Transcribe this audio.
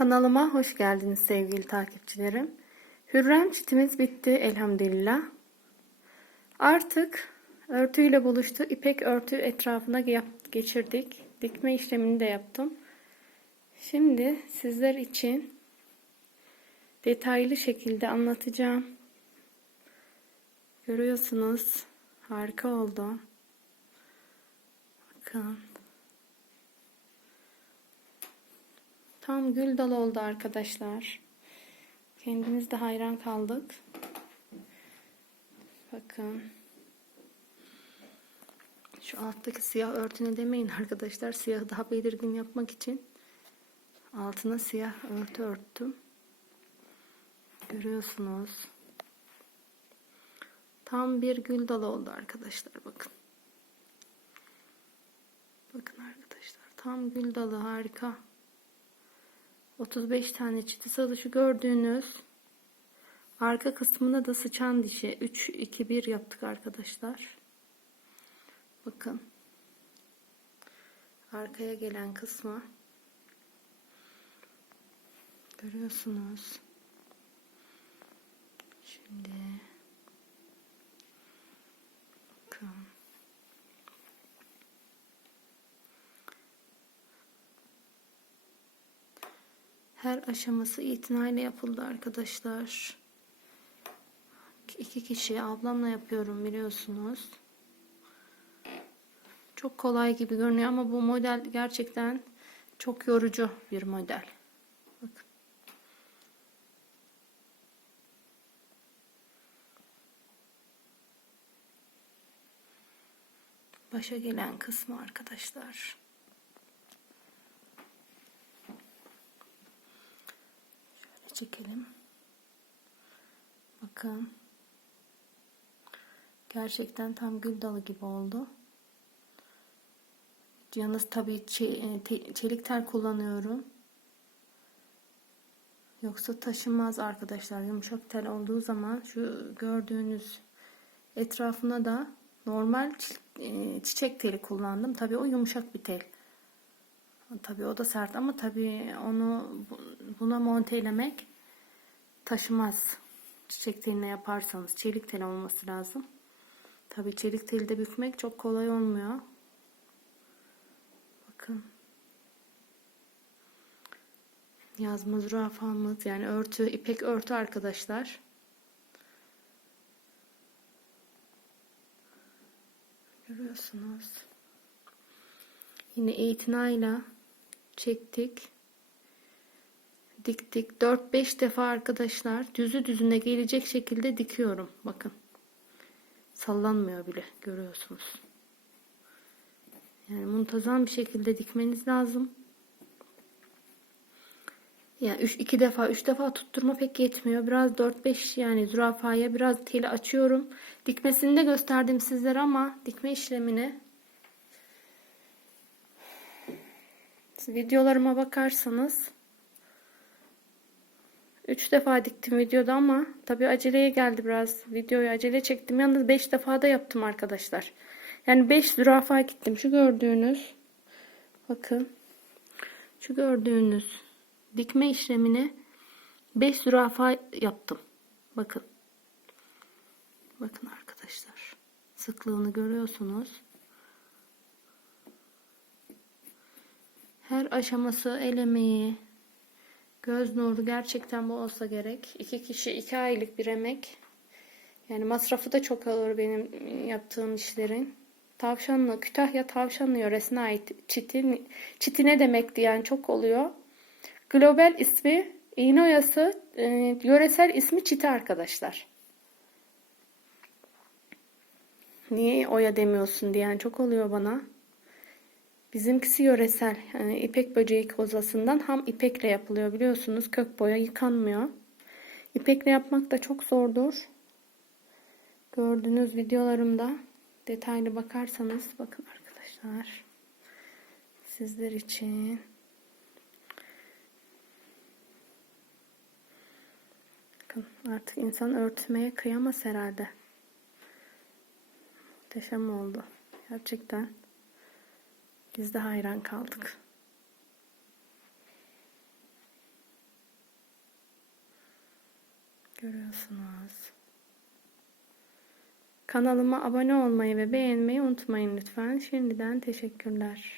Kanalıma hoş geldiniz sevgili takipçilerim. Hürrem çitimiz bitti elhamdülillah. Artık örtüyle buluştu. İpek örtü etrafına geçirdik. Dikme işlemini de yaptım. Şimdi sizler için detaylı şekilde anlatacağım. Görüyorsunuz. Harika oldu. Bakın. Tam gül dalı oldu arkadaşlar. Kendimiz de hayran kaldık. Bakın. Şu alttaki siyah örtüne demeyin arkadaşlar. Siyahı daha belirgin yapmak için altına siyah örtü örttüm. Görüyorsunuz. Tam bir gül dalı oldu arkadaşlar bakın. Bakın arkadaşlar tam gül dalı harika. 35 tane çiti salışı gördüğünüz arka kısmına da sıçan dişi 3 2 1 yaptık arkadaşlar. Bakın. Arkaya gelen kısmı görüyorsunuz. Her aşaması itinayla yapıldı arkadaşlar. İki kişi ablamla yapıyorum biliyorsunuz. Çok kolay gibi görünüyor ama bu model gerçekten çok yorucu bir model. Bakın. Başa gelen kısmı arkadaşlar. Çekelim. Bakın. Gerçekten tam gül dalı gibi oldu. Yalnız tabii te- çelik tel kullanıyorum. Yoksa taşınmaz arkadaşlar. Yumuşak tel olduğu zaman şu gördüğünüz etrafına da normal e, çiçek teli kullandım. Tabii o yumuşak bir tel. Tabii o da sert ama tabii onu bu- buna montelemek taşımaz. Çiçek teline yaparsanız çelik tel olması lazım. Tabii çelik teli de bükmek çok kolay olmuyor. Bakın. Yazma zürafamız yani örtü, ipek örtü arkadaşlar. Görüyorsunuz. Yine itinayla çektik. Diktik. 4-5 defa arkadaşlar düzü düzüne gelecek şekilde dikiyorum. Bakın. Sallanmıyor bile. Görüyorsunuz. Yani muntazam bir şekilde dikmeniz lazım. Yani 3 2 defa 3 defa tutturma pek yetmiyor. Biraz 4 5 yani zürafaya biraz teli açıyorum. Dikmesini de gösterdim sizlere ama dikme işlemini videolarıma bakarsanız 3 defa diktim videoda ama tabi aceleye geldi biraz. Videoyu acele çektim. Yalnız 5 defa da yaptım arkadaşlar. Yani 5 zürafa gittim. Şu gördüğünüz bakın şu gördüğünüz dikme işlemini 5 zürafa yaptım. Bakın. Bakın arkadaşlar. Sıklığını görüyorsunuz. Her aşaması el emeği, göz nuru gerçekten bu olsa gerek. İki kişi iki aylık bir emek. Yani masrafı da çok olur benim yaptığım işlerin. Tavşanlı, Kütahya Tavşanlı yöresine ait çiti, çiti ne demekti yani çok oluyor. Global ismi iğne oyası, e, yöresel ismi çiti arkadaşlar. Niye oya demiyorsun diyen çok oluyor bana. Bizimkisi yöresel. Yani ipek böceği kozasından ham ipekle yapılıyor biliyorsunuz. Kök boya yıkanmıyor. İpekle yapmak da çok zordur. Gördüğünüz videolarımda detaylı bakarsanız bakın arkadaşlar. Sizler için bakın artık insan örtmeye kıyamaz herhalde. Muhteşem oldu. Gerçekten. Biz de hayran kaldık. Görüyorsunuz. Kanalıma abone olmayı ve beğenmeyi unutmayın lütfen. Şimdiden teşekkürler.